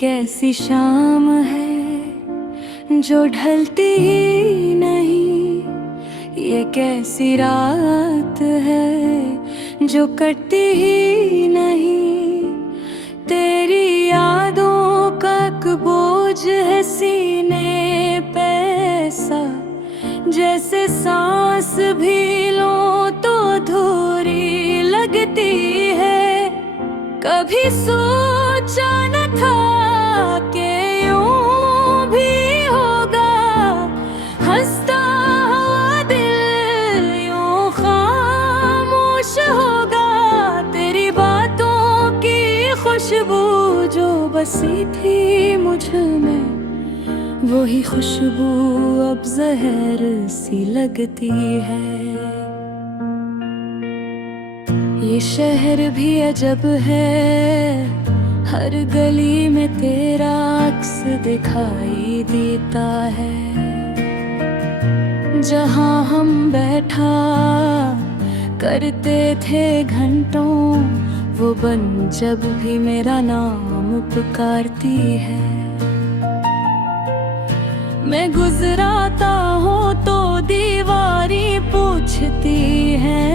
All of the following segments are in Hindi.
कैसी शाम है जो ढलती ही नहीं, ये कैसी रात है जो कटती ही नहीं। तेरी यादों का एक बोझ है सीने पे सा, जैसे सांस भी लो तो अधूरी लगती है। कभी सोचा न था कि यूं भी होगा, हंसता हुआ दिल यूं खामोश होगा। तेरी बातों की खुशबू जो बसी थी मुझ में, वही खुशबू अब जहर सी लगती है। ये शहर भी अजब है, हर गली में तेरा अक्स दिखाई देता है। जहाँ हम बैठा करते थे घंटों, वो बन जब भी मेरा नाम पुकारती है। मैं गुजराता हूँ तो दीवारी पूछती है,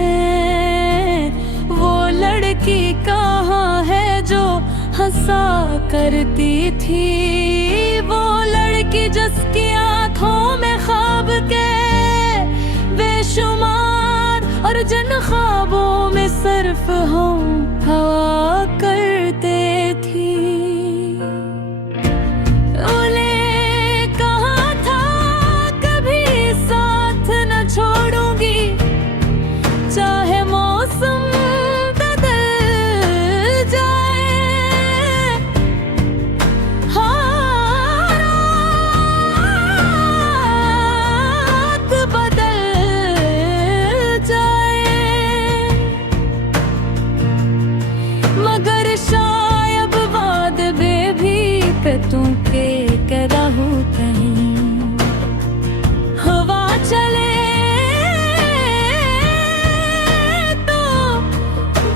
वो लड़की कहाँ है जो हंसा करती थी। वो लड़की जिसकी आँखों में ख्वाब के बेशुमार, और जिन ख्वाबों में सिर्फ हम हवा करते थी। उन्हें कहा था कभी साथ न छोड़ूंगी, चाहे मौसम तुमके कदा हो कहीं हवा चले तो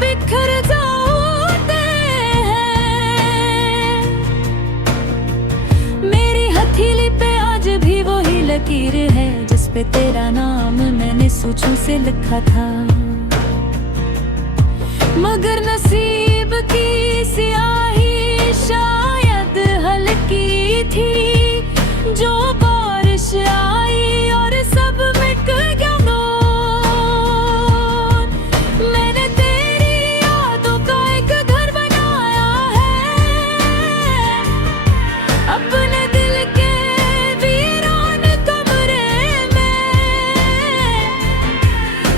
बिखर जाते हैं। मेरी हथेली पे आज भी वही लकीर है जिस पे तेरा नाम मैंने सोचों से लिखा था। मगर नसीब की स्याही शायद हल्की थी, जो बारिश आई और सब मिट गया दूर। मैंने तेरी यादों का एक घर बनाया है, अपने दिल के वीरान कमरे में,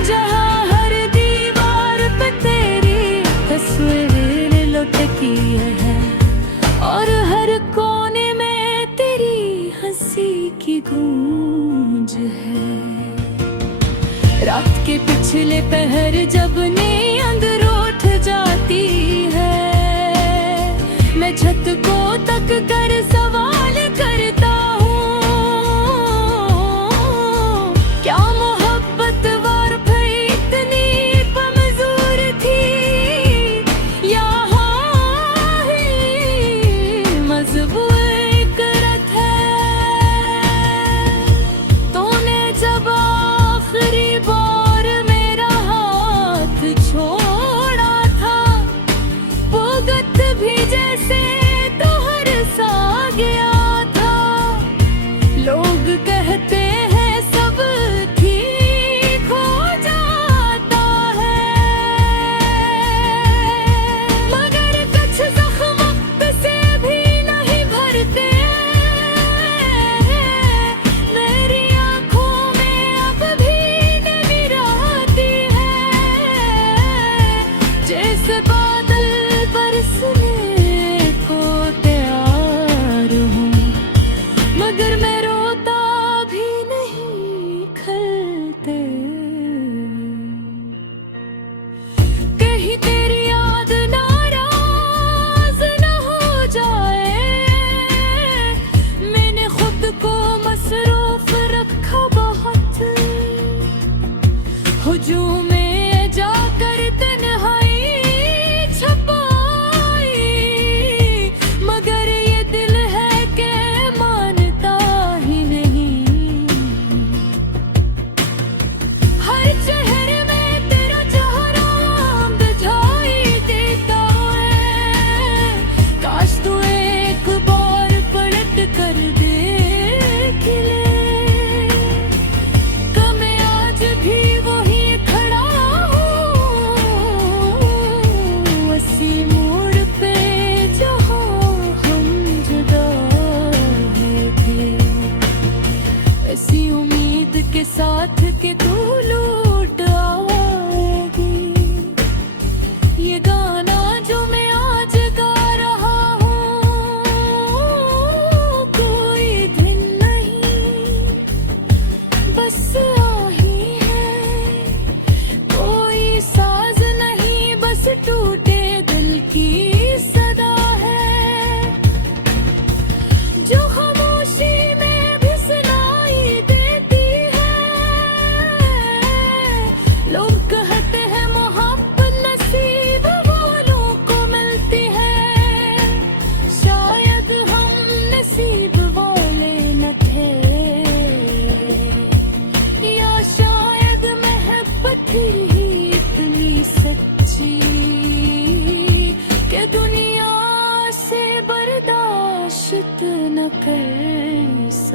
जहाँ हर दीवार पे तेरी तस्वीर लुटकी है और हर कोने में तेरी हंसी की गूंज है। रात के पिछले पहर जब नींद रूठ जाती है, मैं छत को तक कर सवाल करता हूँ, क्या मोहब्बत वार पे इतनी कमजोर थी, या भी जैसे तो हर सा गया था।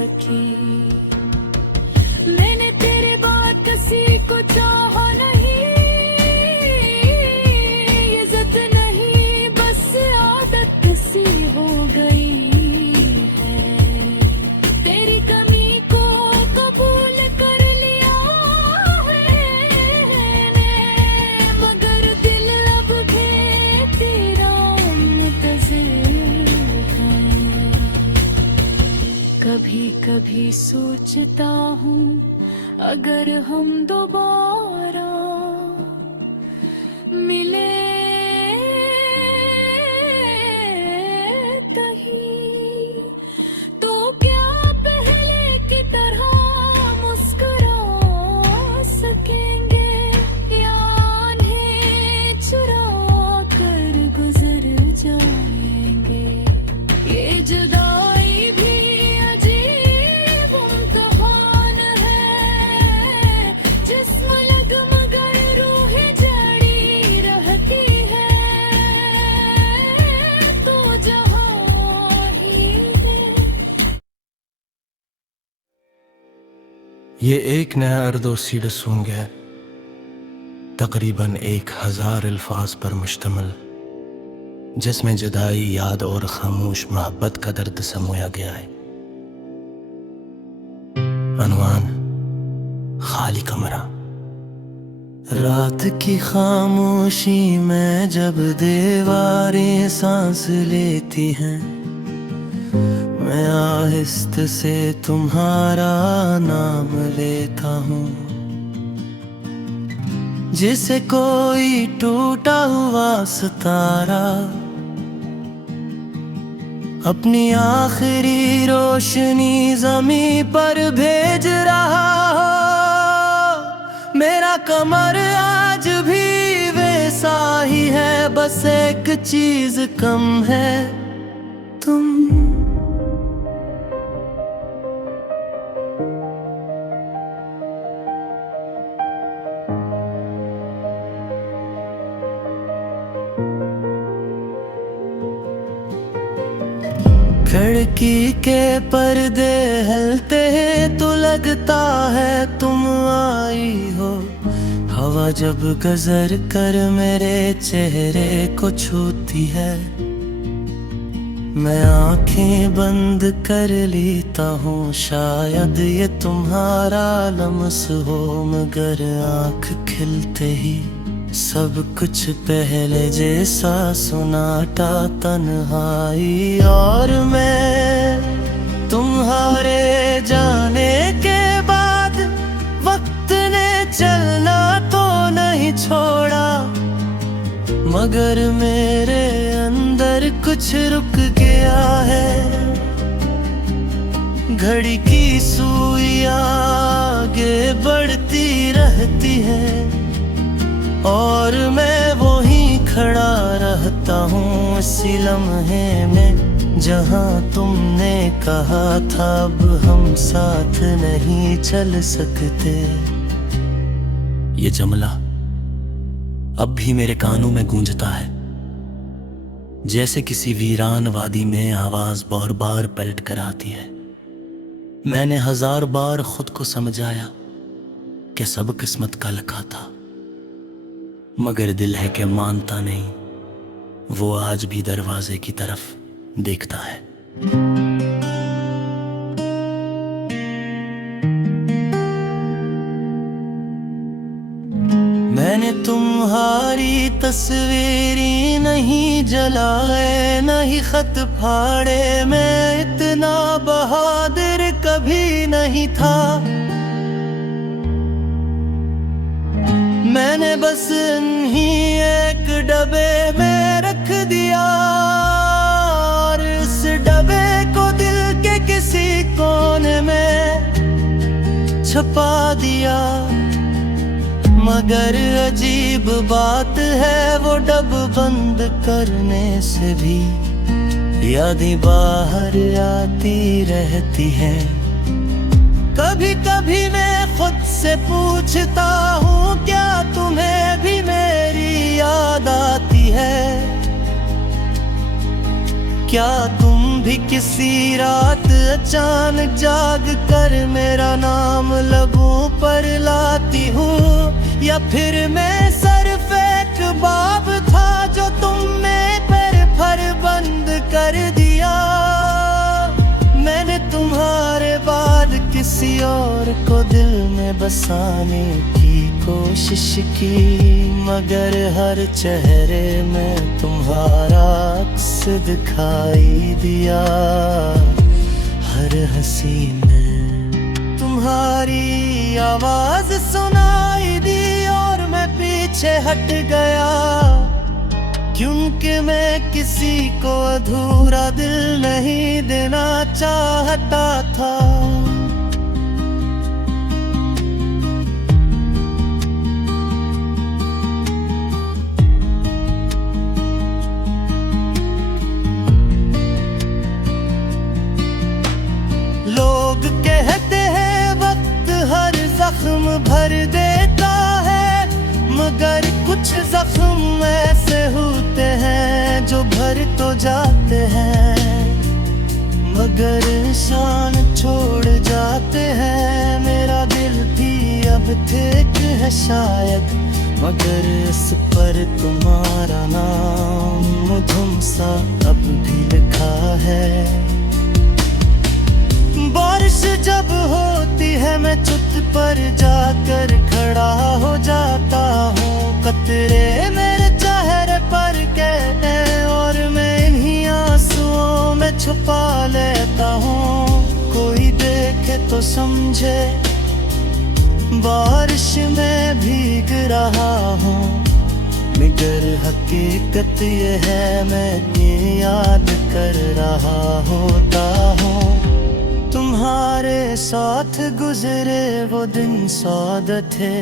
सकी। मैंने तेरे बाद किसी को चाहा नहीं, इज्जत नहीं बस आदत सी हो गई है। तेरी कमी को कबूल कर लिया मैंने, मगर दिल अब भी तेरा मुंतज़िर है। कभी कभी सोचता हूँ अगर हम दोबारा मिले कहीं, तो क्या पहले की तरह मुस्कुरा सकेंगे, या आंखें चुरा कर गुजर जाएंगे। ये जुदाई भी अजीब इम्तिहान है, जिस्म लग मगर रूह जड़ी रहती है, तो जहाँ ही है। ये एक नया अर्दो सीड सॉन्ग है, तकरीबन 1000 अल्फाज पर मुश्तमिल, जिसमें जुदाई, याद और खामोश मोहब्बत का दर्द समोया गया है। अनवान खाली कमरा। रात की खामोशी में जब दीवारें सांस लेती हैं, मैं आहिस्त से तुम्हारा नाम लेता हूँ, जिसे कोई टूटा हुआ सितारा अपनी आखिरी रोशनी ज़मीं पर भेज रहा हो। मेरा कमर आज भी वैसा ही है, बस एक चीज कम है, तुम। खिड़की के पर्दे हिलते हैं तो लगता है तुम आई हो। हवा जब गजर कर मेरे चेहरे को छूती है, मैं आंखें बंद कर लेता हूँ। शायद ये तुम्हारा लम्स हो, मगर आँख खिलते ही सब कुछ पहले जैसा सुनाटा, तन्हाई। और मैं तुम्हारे जाने के बाद वक्त ने चलना तो नहीं छोड़ा, मगर मेरे अंदर कुछ रुक गया है। घड़ी की सुइयां आगे बढ़ती रहती है और मैं वहीं खड़ा रहता हूँ इसी लम्हे में, जहाँ तुमने कहा था अब हम साथ नहीं चल सकते। ये जुमला अब भी मेरे कानों में गूंजता है, जैसे किसी वीरान वादी में आवाज बार बार पलट कर आती है। मैंने 1000 बार खुद को समझाया कि सब किस्मत का लिखा था, मगर दिल है कि मानता नहीं, वो आज भी दरवाजे की तरफ देखता है। मैंने तुम्हारी तस्वीरें नहीं जलाए, नहीं खत फाड़े, मैं इतना बहादुर कभी नहीं था। मैंने बस इन्हीं एक डब्बे में रख दिया और इस डब्बे को दिल के किसी कोने में छुपा दिया। मगर अजीब बात है, वो डब बंद करने से भी यादें बाहर आती रहती हैं। कभी कभी मैं खुद से पूछता हूँ, क्या तुम्हें भी मेरी याद आती है? क्या तुम भी किसी रात अचानक जाग कर मेरा नाम लबों पर लाती हूँ, या फिर मैं सिर्फ एक बाब था जो तुमने फिर बंद कर दिया। मैंने तुम्हारे बाद किसी और को दिल में बसाने की कोशिश की, मगर हर चेहरे में तुम्हारा अक्स दिखाई दिया। हर हंसी में तुम्हारी आवाज सुनाई दी और मैं पीछे हट गया, क्योंकि मैं किसी को अधूरा दिल नहीं देना चाहता था। लोग कहते हैं वक्त हर जख्म भर देता है, मगर कुछ जख्म ऐसे होते हैं जो भर तो जाते हैं, मगर निशान छोड़ जाते हैं। मेरा दिल भी अब ठीक है शायद, मगर इस पर तुम्हारा नाम मधुम सा अब भी लिखा है। बारिश जब होती है मैं छत पर जाकर खड़ा हो जाता हूँ, कतरे मेरे चेहरे पर कहते हैं और मैं इन्हीं आंसुओं में छुपा लेता हूँ। कोई देखे तो समझे बारिश में भीग रहा हूँ, मगर हकीकत ये है मैं ये याद कर रहा होता हूँ। तुम्हारे साथ गुजरे वो दिन सौदा थे,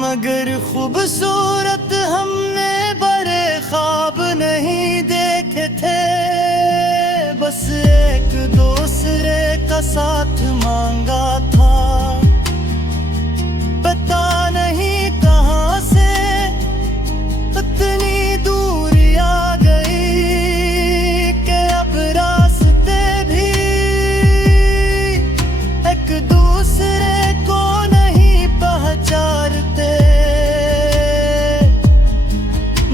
मगर खूबसूरत हमने बड़े ख्वाब नहीं देखे थे। बस एक दूसरे का साथ मांगा था, पता नहीं कहाँ से इतनी दूरी आ गई कि अब रास्ते भी एक दूसरे को नहीं पहचानते।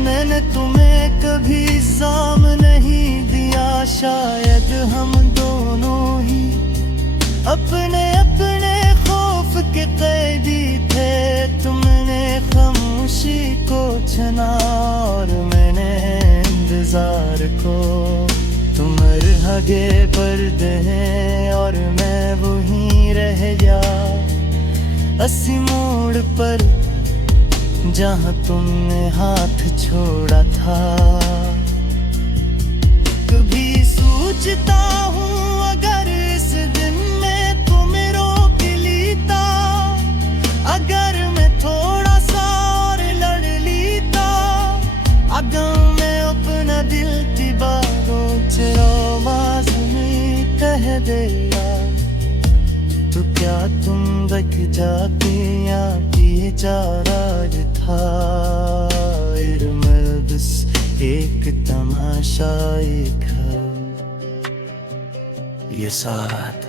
मैंने तुम्हें कभी इल्जाम नहीं दिया, शायद हम दोनों ही अपने अपने खौफ के कैदी थे। तुमने खामोशी को चुना और मैंने इंतजार को। तुम हगे पर्दे हैं और मैं वहीं रह गया, अस्सी मोड़ पर जहाँ तुमने हाथ छोड़ा था। कभी सोचता हूँ अगर इस दिन में तुम्हें रोक लेता, अगर मैं थोड़ा सा और लड़ लेता, अगर मैं अपना दिल की बातों चरोमाज में कह देगा, तो क्या तुम बच जाती या बेचारा था। बस एक तमाशा एक ये साथ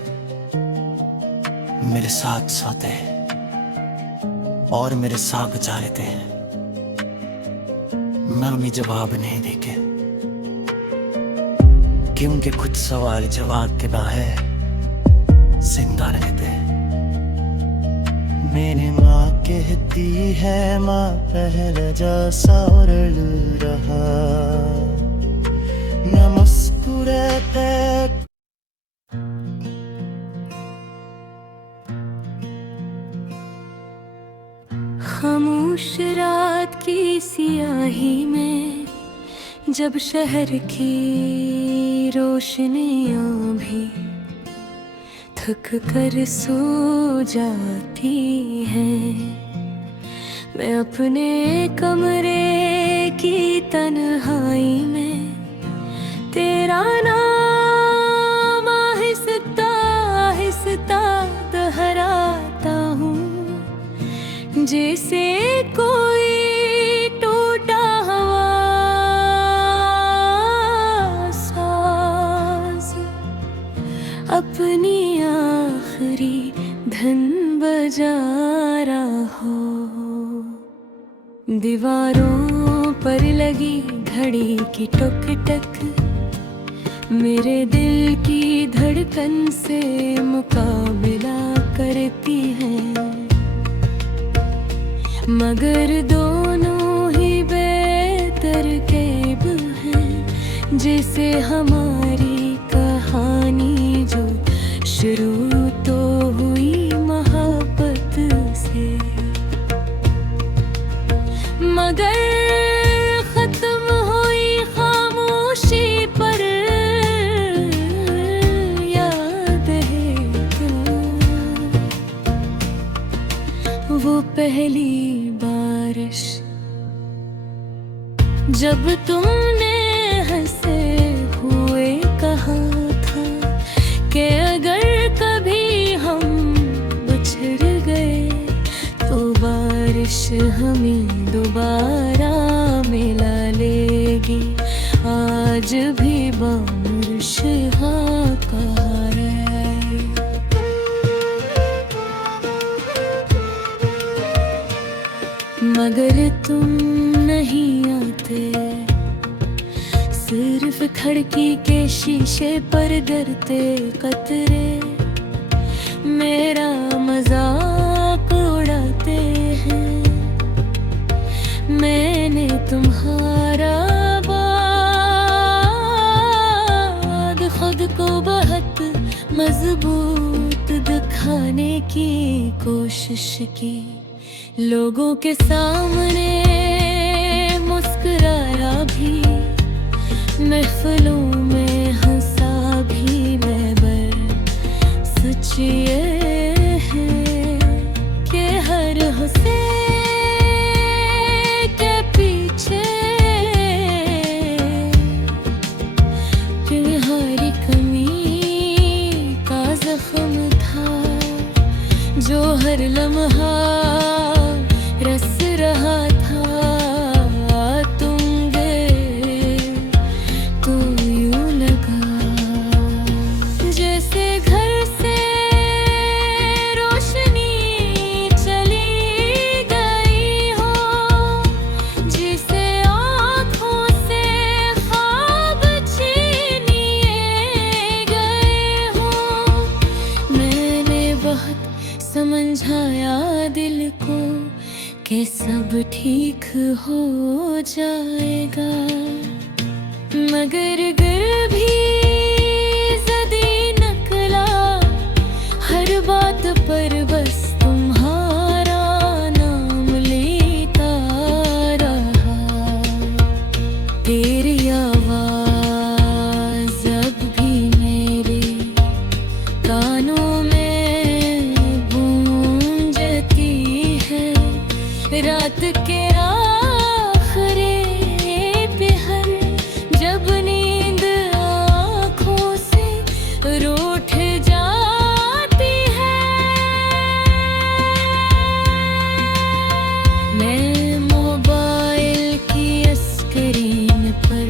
मेरे साथ सोते और मेरे साथ जा रहे थे। मैं जवाब नहीं देके, क्योंकि कुछ सवाल जवाब के बाहर जिंदा रहते। मेरी माँ कहती है माँ पहले जैसा उड़ल रहा, न मुस्कुराते। खामोश रात की सियाही में जब शहर की रोशनियाँ भी थक कर सो जाती हैं, मैं अपने कमरे की तन्हाई में तेरा नाम आहिस्ता आहिस्ता दोहराता हूँ, जैसे कोई टूटा हुआ सा अपनी आखिरी धन बजा रहा हो। दीवारों पर लगी घड़ी की टक टक मेरे दिल की धड़कन से मुकाबला करती है, मगर दोनों ही बेतरकीब हैं। जैसे हमारी कहानी जो शुरू तो हुई मोहब्बत से, मगर खत्म हुई खामोशी पर। याद है क्या वो पहली बारिश जब तुमने हंसे हुए कहा था कि अगर कभी हम बिछड़ गए तो बारिश हमें दोबारा मिला लेगी। आज भी बारिश हाकार है, मगर तुम नहीं आते। सिर्फ खिड़की के शीशे पर गिरते कतरे मेरा मजाक उड़ाते हैं। मैंने तुम्हारा बाद खुद को बहुत मजबूत दिखाने की कोशिश की। लोगों के सामने मुस्कुराया भी, महफिलों में हंसा भी मैं, सच ये है कि हर हंसे के पीछे तुम्हारी कमी का जख्म था, जो हर लम्हा रस रहा था। तुम गए तो यूं लगा जैसे घर से रोशनी चली गई हो, जिसे आँखों से ख्वाब छीनिए गए हो। मैंने बहुत समझाया दिल को कि सब ठीक हो जाएगा, मगर गर भी जदी नकला। हर बात पर बस तुम्हारा नाम लेता रहा। तेरी आवाज अब भी मेरे कानों में गूंजती है। रात के आखिरी पहर जब नींद आँखों से रूठ जाती है, मैं मोबाइल की स्क्रीन पर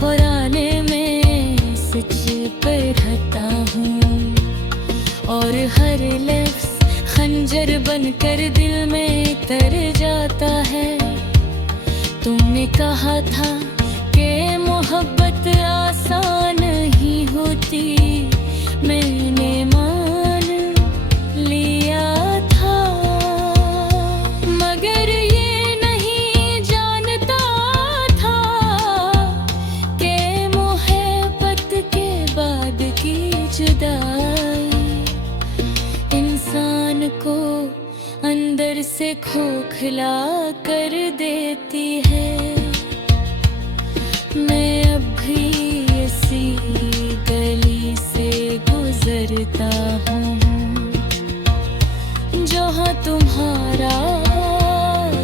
पुराने मैसेज पढ़ता हूँ, और हर लफ्ज़ खंजर बनकर दिल में तर जाता है। तुमने कहा था कि मोहब्बत आसान नहीं होती, मैंने मान लिया था, मगर ये नहीं जानता था कि मोहब्बत के बाद की जुदाई इंसान को अंदर से खोखला कर देती है। मैं अब भी इसी गली से गुजरता हूँ जहाँ तुम्हारा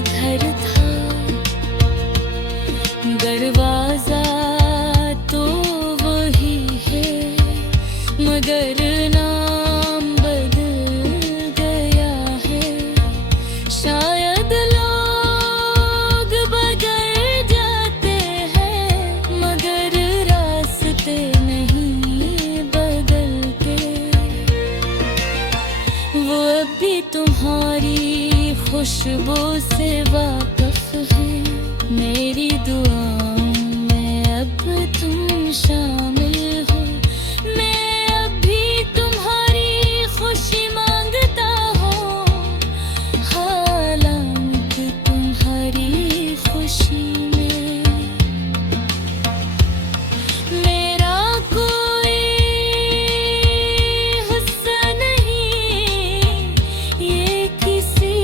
घर था। दरवाजा तो वही है, मगर नाम बदल गया है। शायद लोग बदल जाते हैं, मगर रास्ते नहीं बदलते। खुशबू से वाकिफ है। मेरी दुआओं में अब तुम शामिल हो। मैं अब भी तुम्हारी खुशी मांगता हूँ, हालांकि तुम्हारी खुशी में मेरा कोई हिस्सा नहीं। ये किसी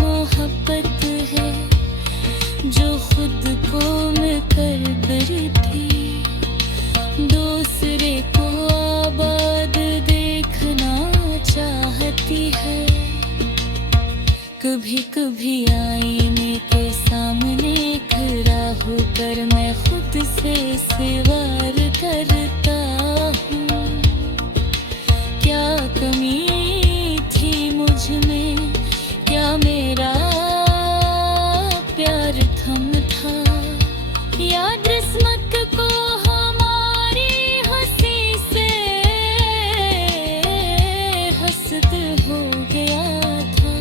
मोहब्बत है जो खुद को मिलकर बरी थी, दूसरे को आबाद देखना चाहती है। कभी कभी आईने के सामने खड़ा होकर मैं खुद से सवाल करता हूँ, क्या कमी थी मुझ में, क्या मेरा प्यार थम था, या किस्मत को हमारी हंसी से हसद हो गया था।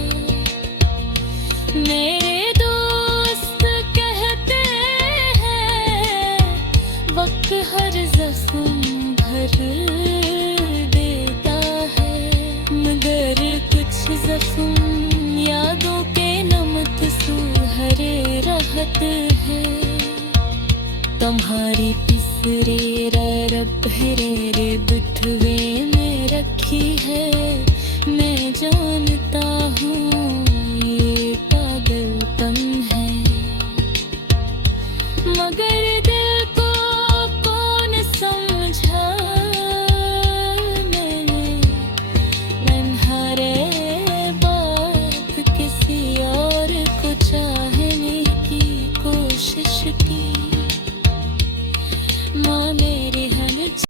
मेरे दोस्त कहते हैं वक्त हर जख्म भर देता है, मगर कुछ जख्म यादों के नमक सुहरे रहत है। तुम्हारी तीसरी रब रे बिठवे में रखी है, मैं जानता हूँ